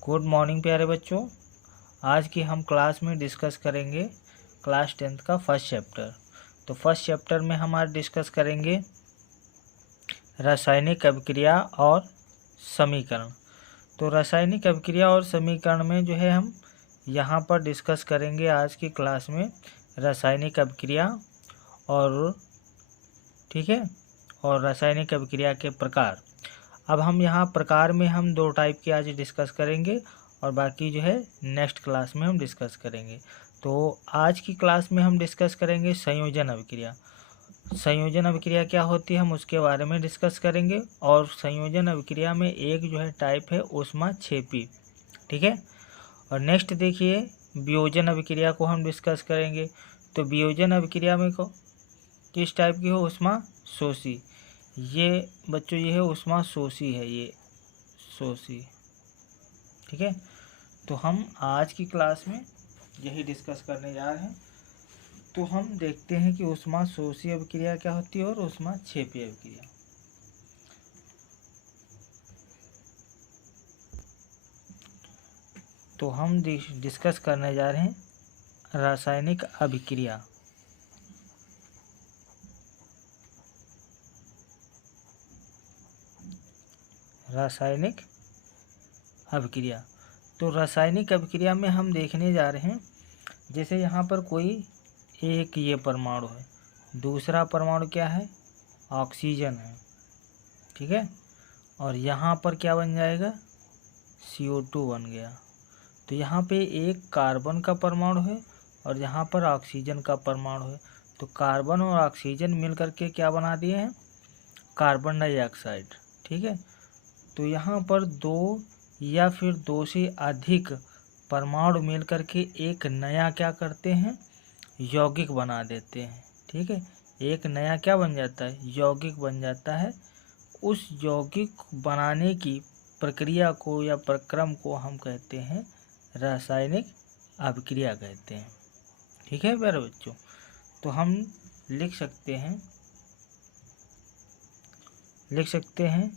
Good morning प्यारे बच्चों। आज की हम क्लास में डिस्कस करेंगे क्लास 10th का फर्स्ट चैप्टर। तो फर्स्ट चैप्टर में हम आज डिस्कस करेंगे रासायनिक अभिक्रिया और समीकरण। तो रासायनिक अभिक्रिया और समीकरण में जो है हम यहाँ पर डिस्कस करेंगे आज की क्लास में रासायनिक अभिक्रिया और ठीक है और रासायनिक अभिक्रिया के प्रकार। अब हम यहाँ प्रकार में हम दो टाइप के आज डिस्कस करेंगे और बाकी जो है नेक्स्ट क्लास में हम डिस्कस करेंगे। तो आज की क्लास में हम डिस्कस करेंगे संयोजन अभिक्रिया। संयोजन अभिक्रिया क्या होती है हम उसके बारे में डिस्कस करेंगे। और संयोजन अभिक्रिया में एक जो है टाइप है ऊष्माक्षेपी, ठीक है। और नेक्स्ट देखिए वियोजन अभिक्रिया को हम डिस्कस करेंगे। तो वियोजन अभिक्रिया में को किस टाइप की हो, ऊष्माशोषी। ये बच्चों ये है ऊष्माशोषी है, ये शोषी, ठीक है। तो हम आज की क्लास में यही डिस्कस करने जा रहे हैं। तो हम देखते हैं कि ऊष्माशोषी अभिक्रिया क्या होती है और ऊष्माक्षेपी अभिक्रिया। तो हम डिस्कस करने जा रहे हैं रासायनिक अभिक्रिया। रासायनिक अभिक्रिया। तो रासायनिक अभिक्रिया में हम देखने जा रहे हैं जैसे यहाँ पर कोई एक ये परमाणु है, दूसरा परमाणु क्या है, ऑक्सीजन है, ठीक है। और यहाँ पर क्या बन जाएगा, CO2 बन गया। तो यहाँ पे एक कार्बन का परमाणु है और यहाँ पर ऑक्सीजन का परमाणु है। तो कार्बन और ऑक्सीजन मिल करके क्या बना दिए हैं, कार्बन डाइऑक्साइड, ठीक है। तो यहाँ पर दो या फिर दो से अधिक परमाणु मिल करके एक नया क्या करते हैं, यौगिक बना देते हैं, ठीक है। एक नया क्या बन जाता है, यौगिक बन जाता है। उस यौगिक बनाने की प्रक्रिया को या प्रक्रम को हम कहते हैं रासायनिक अभिक्रिया कहते हैं, ठीक है प्यारे बच्चों। तो हम लिख सकते हैं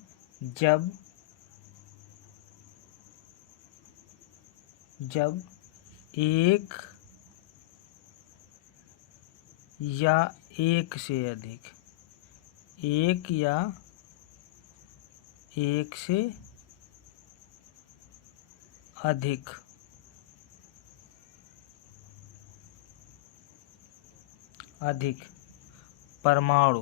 जब एक या एक से अधिक अधिक परमाणु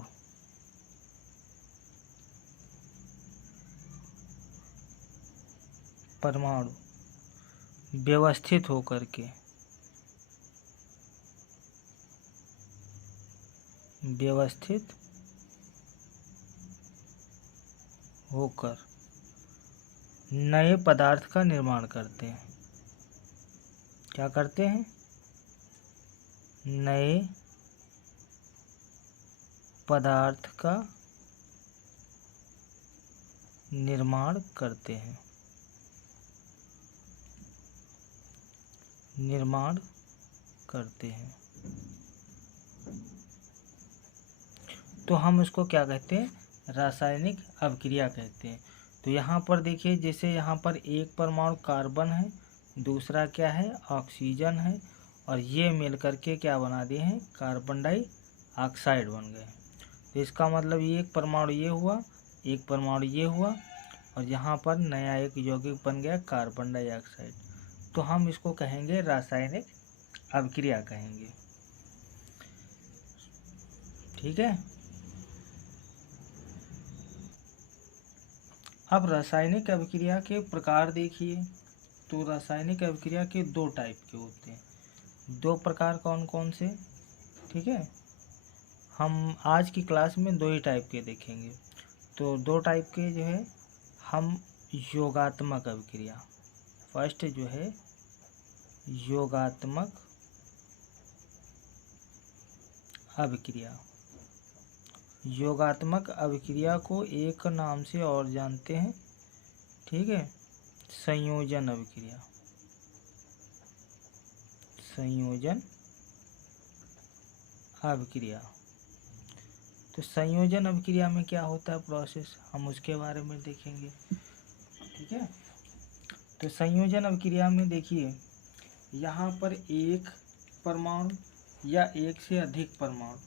व्यवस्थित होकर नए पदार्थ का निर्माण करते हैं। क्या करते हैं, नए पदार्थ का निर्माण करते हैं। तो हम इसको क्या कहते हैं, रासायनिक अभिक्रिया कहते हैं। तो यहाँ पर देखिए जैसे यहाँ पर एक परमाणु कार्बन है, दूसरा क्या है, ऑक्सीजन है, और ये मिल करके क्या बना दिए हैं, कार्बन डाइऑक्साइड बन गए। तो इसका मतलब ये एक परमाणु ये हुआ, एक परमाणु ये हुआ, और यहाँ पर नया एक यौगिक बन गया कार्बन डाइऑक्साइड। तो हम इसको कहेंगे रासायनिक अभिक्रिया कहेंगे, ठीक है। अब रासायनिक अभिक्रिया के प्रकार देखिए। तो रासायनिक अभिक्रिया के दो टाइप के होते हैं। दो प्रकार कौन कौन से, ठीक है। हम आज की क्लास में दो ही टाइप के देखेंगे। तो दो टाइप के जो है हम योगात्मक अभिक्रिया, फर्स्ट जो है योगात्मक अभिक्रिया। योगात्मक अभिक्रिया को एक नाम से और जानते हैं, ठीक है, संयोजन अभिक्रिया। तो संयोजन अभिक्रिया में क्या होता है प्रोसेस, हम उसके बारे में देखेंगे, ठीक है। तो संयोजन अभिक्रिया में देखिए यहाँ पर एक परमाणु या एक से अधिक परमाणु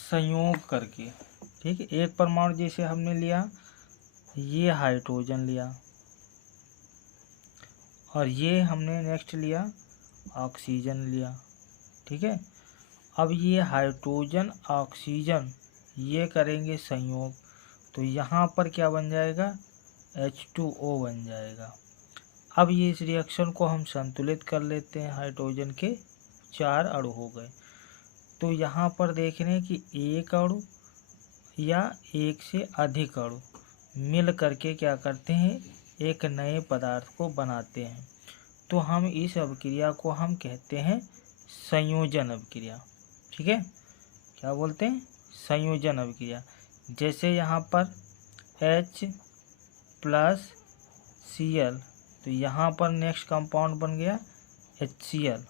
संयोग करके, ठीक है, एक परमाणु जैसे हमने लिया, ये हाइड्रोजन लिया, और ये हमने नेक्स्ट लिया ऑक्सीजन लिया, ठीक है। अब ये हाइड्रोजन ऑक्सीजन ये करेंगे संयोग, तो यहाँ पर क्या बन जाएगा, H2O बन जाएगा। अब ये इस रिएक्शन को हम संतुलित कर लेते हैं, हाइड्रोजन के 4 अणु हो गए। तो यहाँ पर देख रहे हैं कि एक अणु या एक से अधिक अणु मिल करके क्या करते हैं, एक नए पदार्थ को बनाते हैं। तो हम इस अभिक्रिया को हम कहते हैं संयोजन अभिक्रिया, ठीक है। क्या बोलते हैं, संयोजन अभिक्रिया। जैसे यहाँ पर H प्लस Cl, तो यहाँ पर नेक्स्ट कंपाउंड बन गया HCl।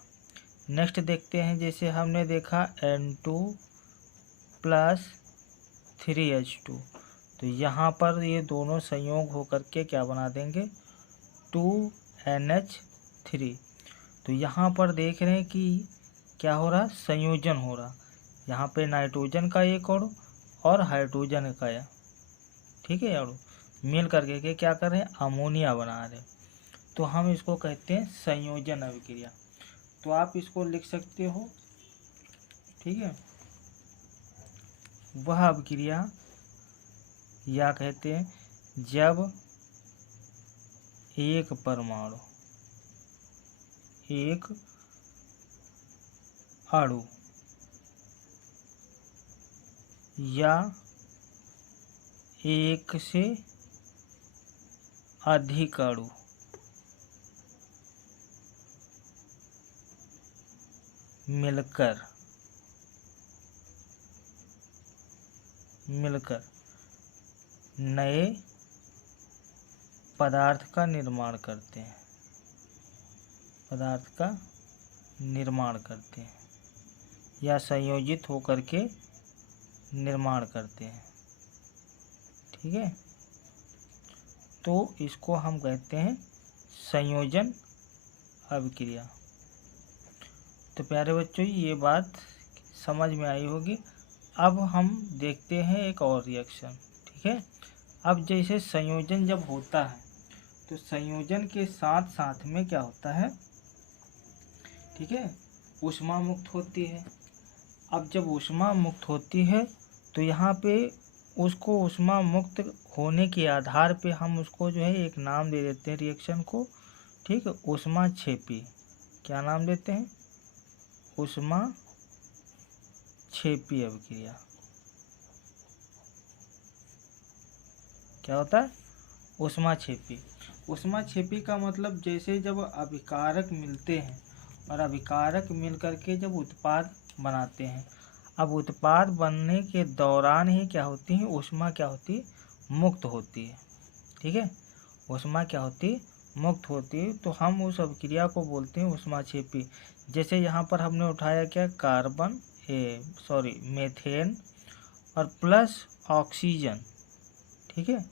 नेक्स्ट देखते हैं, जैसे हमने देखा N2 प्लस 3H2, तो यहाँ पर ये दोनों संयोग होकर के क्या बना देंगे, 2NH3। तो यहाँ पर देख रहे हैं कि क्या हो रहा, संयोजन हो रहा। यहाँ पे नाइट्रोजन का एक अणु और हाइड्रोजन का, ठीक है, अणु मिल करके के क्या कर रहे हैं, अमोनिया बना रहे हैं। तो हम इसको कहते हैं संयोजन अभिक्रिया। तो आप इसको लिख सकते हो, ठीक है। वह अभिक्रिया या कहते हैं जब एक परमाणु, एक अणु या एक से अधिक अणु मिलकर नए पदार्थ का निर्माण करते हैं, पदार्थ का निर्माण करते हैं या संयोजित होकर के निर्माण करते हैं, ठीक है। तो इसको हम कहते हैं संयोजन अभिक्रिया। तो प्यारे बच्चों, ये बात समझ में आई होगी। अब हम देखते हैं एक और रिएक्शन, ठीक है। अब जैसे संयोजन जब होता है तो संयोजन के साथ साथ में क्या होता है, ठीक है, ऊष्मा मुक्त होती है। अब जब ऊष्मा मुक्त होती है तो यहाँ पे उसको ऊष्मा मुक्त होने के आधार पे हम उसको जो है एक नाम दे देते हैं रिएक्शन को, ठीक है, ऊष्मा क्षेपी। क्या नाम देते हैं, ऊष्मा क्षेपी अभिक्रिया। क्या होता है, ऊष्मा क्षेपी। ऊष्मा क्षेपी का मतलब जैसे जब अभिकारक मिलते हैं और अभिकारक मिल करके जब उत्पाद बनाते हैं, अब उत्पाद बनने के दौरान ही क्या होती है, ऊष्मा क्या होती है, मुक्त होती है, ठीक है। ऊष्मा क्या होती है, मुक्त होती है। तो हम उस अभिक्रिया को बोलते हैं ऊष्मा क्षेपी। जैसे यहाँ पर हमने उठाया क्या, कार्बन मीथेन और प्लस ऑक्सीजन, ठीक है,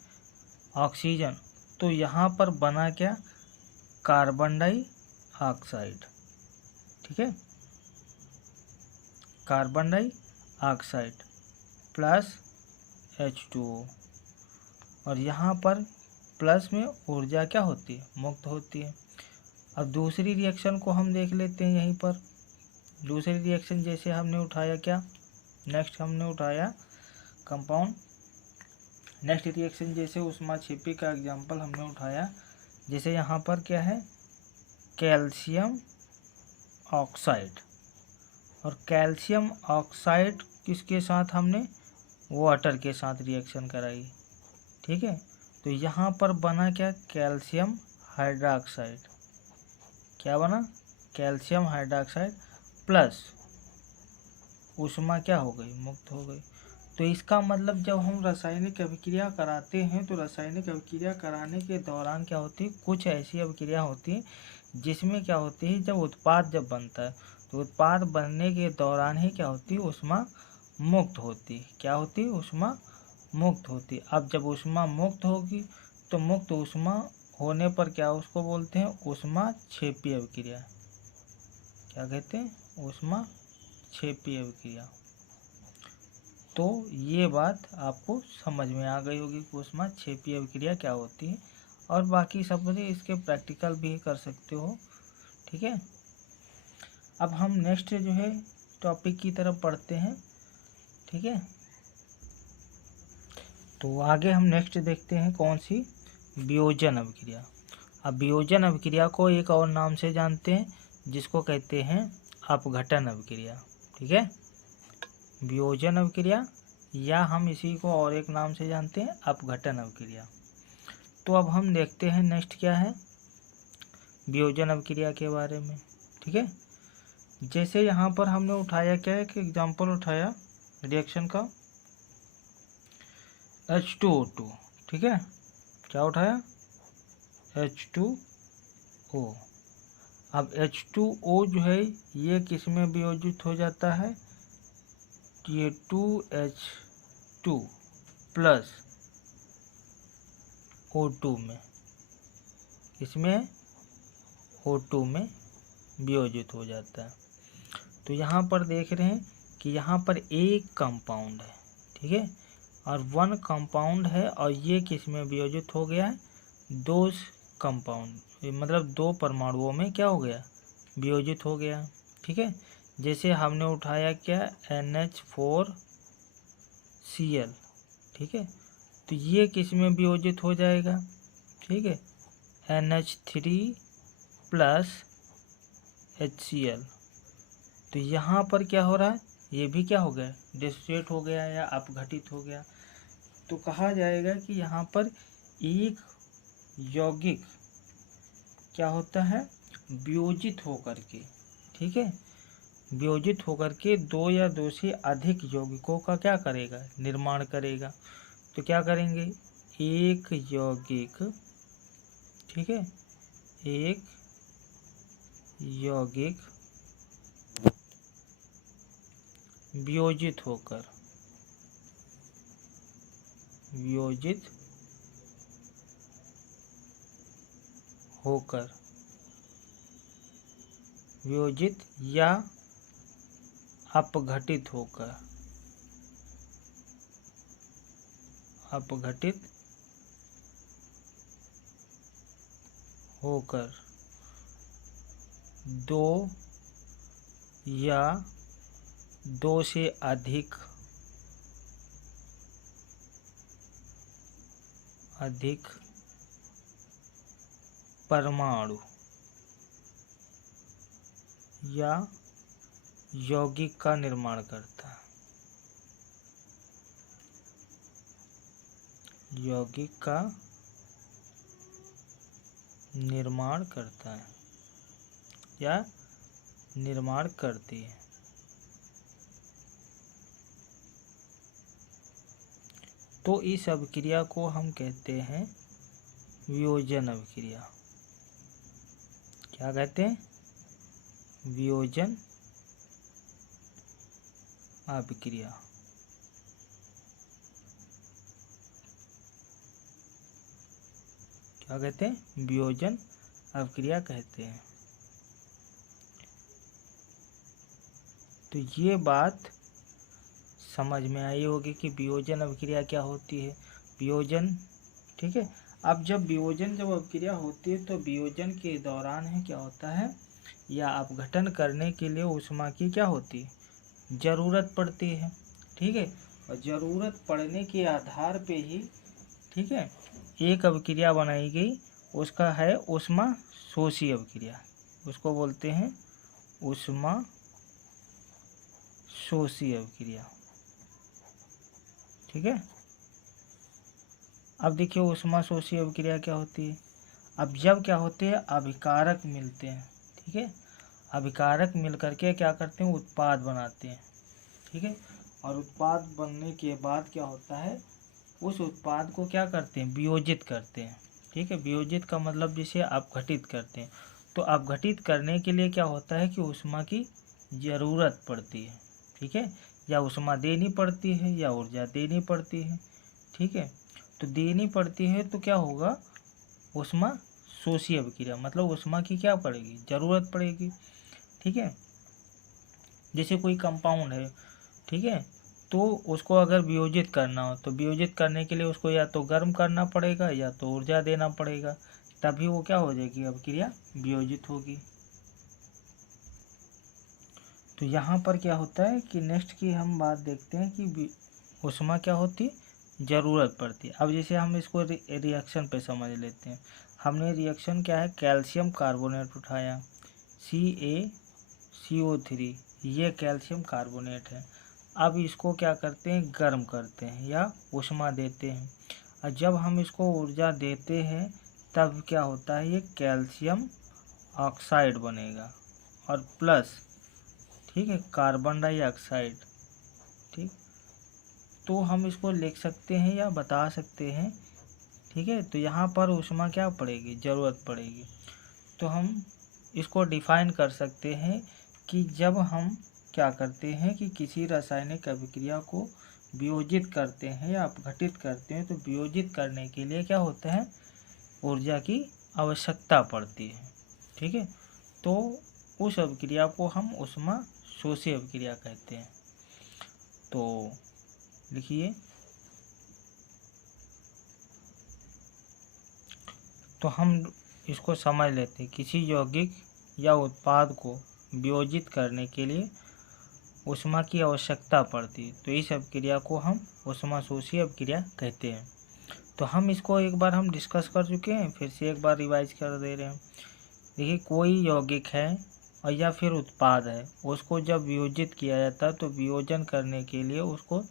ऑक्सीजन। तो यहाँ पर बना क्या, कार्बन डाइऑक्साइड, ठीक है, कार्बन डाइऑक्साइड प्लस H2O। और यहाँ पर प्लस में ऊर्जा क्या होती है, मुक्त होती है। अब दूसरी रिएक्शन को हम देख लेते हैं यहीं पर। दूसरी रिएक्शन जैसे हमने उठाया क्या, नेक्स्ट हमने उठाया कंपाउंड। नेक्स्ट रिएक्शन जैसे ऊष्मा क्षेपी का एग्जांपल हमने उठाया, जैसे यहाँ पर क्या है, कैल्शियम ऑक्साइड। और कैल्शियम ऑक्साइड किसके साथ हमने, वाटर के साथ रिएक्शन कराई, ठीक है। तो यहाँ पर बना क्या, कैल्शियम हाइड्रोक्साइड। क्या बना, कैल्शियम हाइड्रोक्साइड प्लस ऊष्मा क्या हो गई, मुक्त हो गई। तो इसका मतलब जब हम रासायनिक अभिक्रिया कराते हैं तो रासायनिक अभिक्रिया कराने के दौरान क्या होती है, कुछ ऐसी अभिक्रिया होती है जिसमें क्या होती है, जब उत्पाद जब बनता है तो उत्पाद बनने के दौरान ही क्या होती है, ऊष्मा मुक्त होती है। क्या होती है, ऊष्मा मुक्त होती है। अब जब ऊष्मा मुक्त होगी तो मुक्त ऊष्मा होने पर क्या उसको बोलते हैं, ऊष्माक्षेपीय अभिक्रिया। क्या कहते हैं, ऊष्माक्षेपीय अभिक्रिया। तो ये बात आपको समझ में आ गई होगी कि ऊष्माक्षेपीय अभिक्रिया क्या होती है, और बाकी सब इसके प्रैक्टिकल भी कर सकते हो। ठीक है, अब हम नेक्स्ट जो है टॉपिक की तरफ पढ़ते हैं। ठीक है, तो आगे हम नेक्स्ट देखते हैं कौन सी, वियोजन अभिक्रिया। अब वियोजन अभिक्रिया को एक और नाम से जानते हैं जिसको कहते हैं अपघटन अभिक्रिया। ठीक है, वियोजन अभिक्रिया, या हम इसी को और एक नाम से जानते हैं अपघटन अभिक्रिया। तो अब हम देखते हैं नेक्स्ट क्या है वियोजन अभिक्रिया के बारे में। ठीक है, जैसे यहाँ पर हमने उठाया क्या है कि एग्जाम्पल उठाया रिएक्शन का H2O2। ठीक है, क्या उठाया, H2O। अब H2O जो है ये किस में वियोजित हो जाता है, ये 2H2 प्लस O2 में, इसमें O2 में वियोजित हो जाता है। तो यहाँ पर देख रहे हैं कि यहाँ पर एक कंपाउंड है। ठीक है, और वन कंपाउंड है, और ये किस में वियोजित हो गया है, दो कंपाउंड, मतलब दो परमाणुओं में क्या हो गया, वियोजित हो गया। ठीक है, जैसे हमने उठाया क्या NH4Cl। ठीक है, तो ये किस में वियोजित हो जाएगा, ठीक है, NH3 प्लस HCl। तो यहाँ पर क्या हो रहा है, ये भी क्या हो गया, डिसोसिएट हो गया या अपघटित हो गया। तो कहा जाएगा कि यहाँ पर एक यौगिक क्या होता है, वियोजित होकर के, ठीक है, वियोजित होकर के दो या दो से अधिक यौगिकों का क्या करेगा, निर्माण करेगा। तो क्या करेंगे, एक यौगिक, ठीक है, एक यौगिक वियोजित होकर वियोजित या अपघटित होकर दो या दो से अधिक परमाणु या यौगिक का निर्माण करता है, यौगिक का निर्माण करता है या निर्माण करती है। तो इस अभिक्रिया को हम कहते हैं वियोजन अभिक्रिया। क्या कहते हैं, वियोजन अभिक्रिया। क्या कहते हैं, वियोजन अभिक्रिया कहते हैं। तो ये बात समझ में आई होगी कि वियोजन अभिक्रिया क्या होती है, वियोजन। ठीक है, अब जब अभिक्रिया होती है तो वियोजन के दौरान है क्या होता है, या अपघटन करने के लिए ऊष्मा की क्या होती है, ज़रूरत पड़ती है। ठीक है, और ज़रूरत पड़ने के आधार पे ही, ठीक है, एक अभिक्रिया बनाई गई, उसका है ऊष्मा शोषी अभिक्रिया, उसको बोलते हैं ऊष्मा शोषी अभिक्रिया। ठीक है, अब देखिए ऊष्मा शोषी अभिक्रिया क्या होती है। अब जब क्या होते हैं, अभिकारक मिलते हैं, ठीक है, अभिकारक मिल करके क्या करते हैं, उत्पाद बनाते हैं। ठीक है, और उत्पाद बनने के बाद क्या होता है, उस उत्पाद को क्या करते हैं, वियोजित करते हैं। ठीक है, वियोजित का मतलब जिसे अपघटित करते हैं। तो अपघटित करने के लिए क्या होता है कि ऊष्मा की ज़रूरत पड़ती है। ठीक है, या ऊष्मा देनी पड़ती है या ऊर्जा देनी पड़ती है। ठीक है, तो देनी पड़ती है तो क्या होगा, ऊष्मा शोषी अभिक्रिया, मतलब ऊष्मा की क्या पड़ेगी, जरूरत पड़ेगी। ठीक है, जैसे कोई कंपाउंड है, ठीक है, तो उसको अगर वियोजित करना हो तो वियोजित करने के लिए उसको या तो गर्म करना पड़ेगा या तो ऊर्जा देना पड़ेगा, तभी वो क्या हो जाएगी, अभिक्रिया वियोजित होगी। तो यहाँ पर क्या होता है कि नेक्स्ट की हम बात देखते हैं कि ऊष्मा क्या होती, ज़रूरत पड़ती है। अब जैसे हम इसको रिएक्शन पे समझ लेते हैं। हमने रिएक्शन क्या है, कैल्शियम कार्बोनेट उठाया, CaCO3, ये कैल्शियम कार्बोनेट है। अब इसको क्या करते हैं, गर्म करते हैं या ऊष्मा देते हैं। और जब हम इसको ऊर्जा देते हैं तब क्या होता है, ये कैल्शियम ऑक्साइड बनेगा और प्लस, ठीक है, कार्बन डाइऑक्साइड। ठीक, तो हम इसको लिख सकते हैं या बता सकते हैं। ठीक है, तो यहाँ पर ऊष्मा क्या पड़ेगी, ज़रूरत पड़ेगी। तो हम इसको डिफाइन कर सकते हैं कि जब हम क्या करते हैं कि किसी रासायनिक अभिक्रिया को वियोजित करते हैं या अपघटित करते हैं, तो वियोजित करने के लिए क्या होता है, ऊर्जा की आवश्यकता पड़ती है। ठीक है, तो उस अभिक्रिया को हम ऊष्मा शोषी अभिक्रिया कहते हैं। तो लिखिए, तो हम इसको समझ लेते हैं। किसी यौगिक या उत्पाद को वियोजित करने के लिए ऊष्मा की आवश्यकता पड़ती है, तो इस अभिक्रिया को हम ऊष्मा शोषी अभिक्रिया कहते हैं। तो हम इसको एक बार हम डिस्कस कर चुके हैं, फिर से एक बार रिवाइज कर दे रहे हैं। देखिए, कोई यौगिक है और या फिर उत्पाद है, उसको जब वियोजित किया जाता है तो वियोजन करने के लिए उसको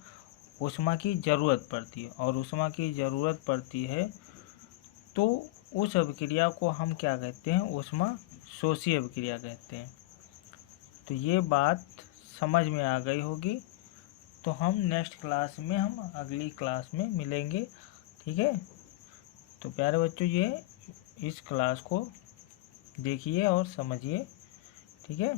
ऊष्मा की ज़रूरत पड़ती है, और ऊष्मा की ज़रूरत पड़ती है तो उस अभिक्रिया को हम क्या कहते हैं, ऊष्मा शोषी अभिक्रिया कहते हैं। तो ये बात समझ में आ गई होगी। तो हम नेक्स्ट क्लास में, हम अगली क्लास में मिलेंगे। ठीक है, तो प्यारे बच्चों, ये इस क्लास को देखिए और समझिए। ठीक है।